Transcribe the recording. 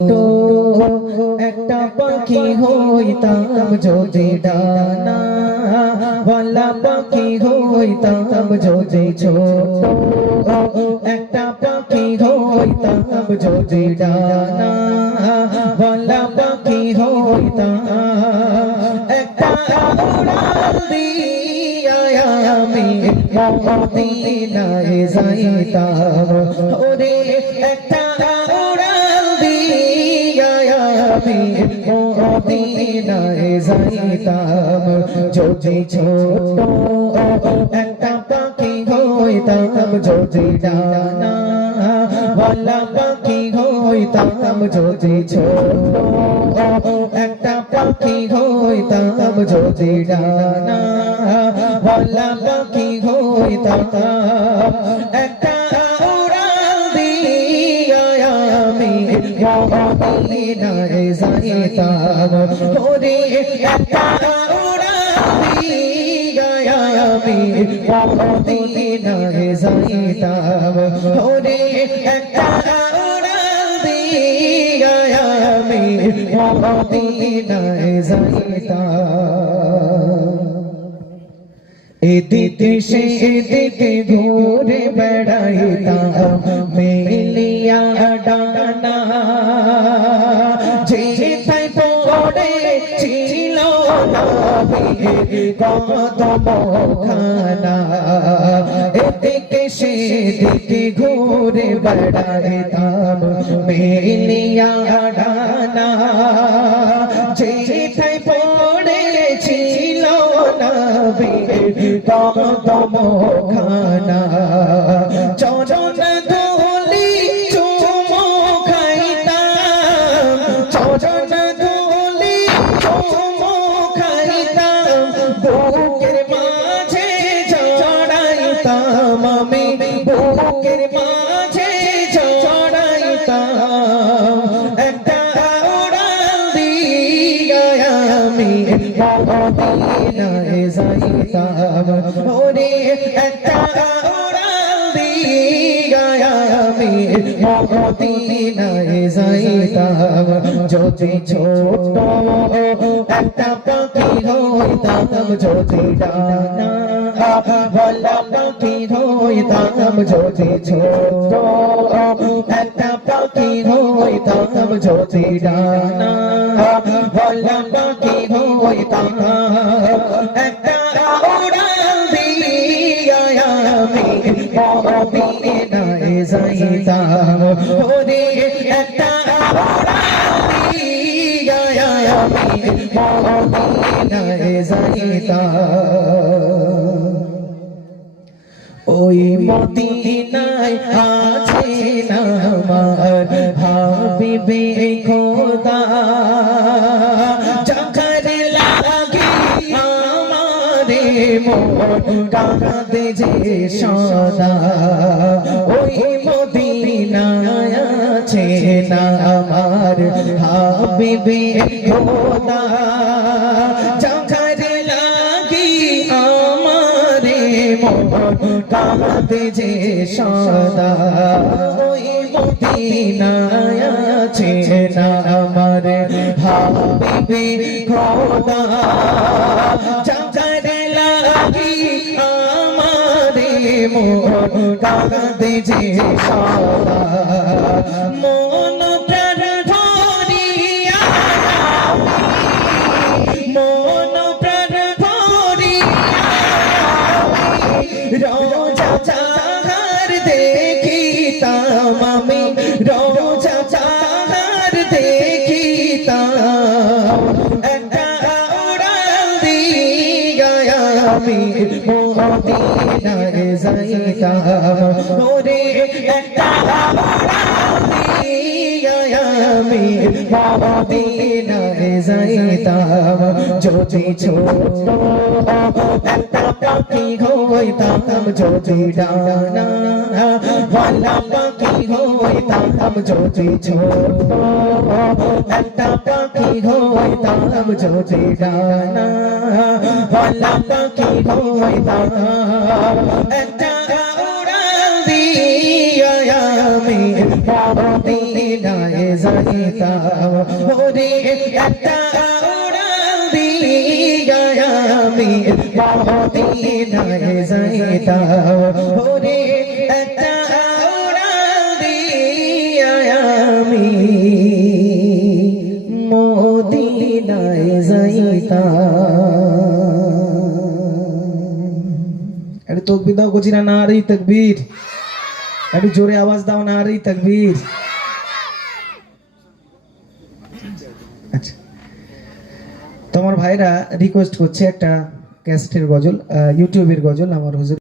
তো একটা পাখি হইতাম যদি ডানা ওয়ালা পাখি হইতাম যদি ছোট একটা পাখি হইতাম যদি ডানা ওয়ালা পাখি হইতাম একটা উড়াল দিয়া আমি মদিনায় যাইতাম ওরে একটা উড়াল দিয়া আমি মদিনায় যাইতাম যদি ছোট একটা পাখি হইতাম যদি ডানা ওয়ালা পাখি হইতাম যদি ছোট একটা পাখি হইতাম যদি ডানা ওয়ালা পাখি হইতাম একটা উড়াল দিয়া আমি মদিনায় যাইতাম ওরে একটা উড়াল দিয়া আমি মদিনায় যাইতাম ওরে একটা উড়াল দিয়া আমি মদিনায় যাইতাম এদিকে সেদিকে ঘুরে বেড়াইতাম মেলিয়া ডানা যেথায় পড়েছিল কদম খানা এদিকে সেদিকে ঘুরে বেড়াইতাম মেলিয়া ডানা যেথায় পড়েছিল কদম খানা চরণ ধুলি চুমো খাইতাম চরণ ধুলি চুমো খাইতাম বুকের মাঝে জড়াইতাম আমি বুকের মাঝে জড়াইতাম একটা উড়াল দিয়া আমি মদিনায় যাইতাম ওরে একটা উড়াল দিয়া আমি মদিনায় যাইতাম যদি ছোট একটা পাখি হইতাম যদি ডানা ওয়ালা পাখি হইতাম যদি ছোট একটা পাখি হইতাম যদি ডানা ওয়ালা পাখি হইতাম একটা উড়াল দিয়া আমি মদিনায় যাইতাম ওরে একটা উড়াল দিয়া আমি মদিনায় যাইতাম ওই মদিনায় আছেন আমার হাবিবে খোদা যার লাগি আমারে মন কাঁদে যে সদা ওই মদিনায় আছেন আমার হাবিবে খোদা যার লাগি আমারে মন কাঁদে যে সদা ওই মদিনায় আছেন আমার হাবিবে খোদা যার লাগি আমারে মন কাঁদে যে সদা মন প্রাণ ধরিয়া মন প্রাণ ধরিয়া রোজা চাহার দেখিতাম আমি রোজা চাহার দেখিতাম একটা উড়াল দিয়া আমি মদিনায় যাইতাম ওরে একটা উড়াল দিয়া আমি মদিনায় যাইতাম যদি ছোট একটা পাখি হইতাম যদি ডানা ওয়ালা পাখি হইতাম যদি ছোট একটা পাখি হইতাম যদি ডানা ওয়ালা পাখি হইতাম একটা উড়াল দিয়া আমি মদিনায় যাই যাইতাম ওরে একটা উড়াল দিয়া আমি মদিনায় যাইতাম ওরে একটা উড়াল দিয়া আমি মদিনায় যাইতাম। একটু তকবীর দাও করছি না, নারে তাকবীর। একটু জোরে আওয়াজ দাও, নারে তাকবীর। আচ্ছা, তোমার ভাইরা রিকোয়েস্ট করছে একটা ক্যাসেটের গজল, ইউটিউবের গজল আমার হুজুর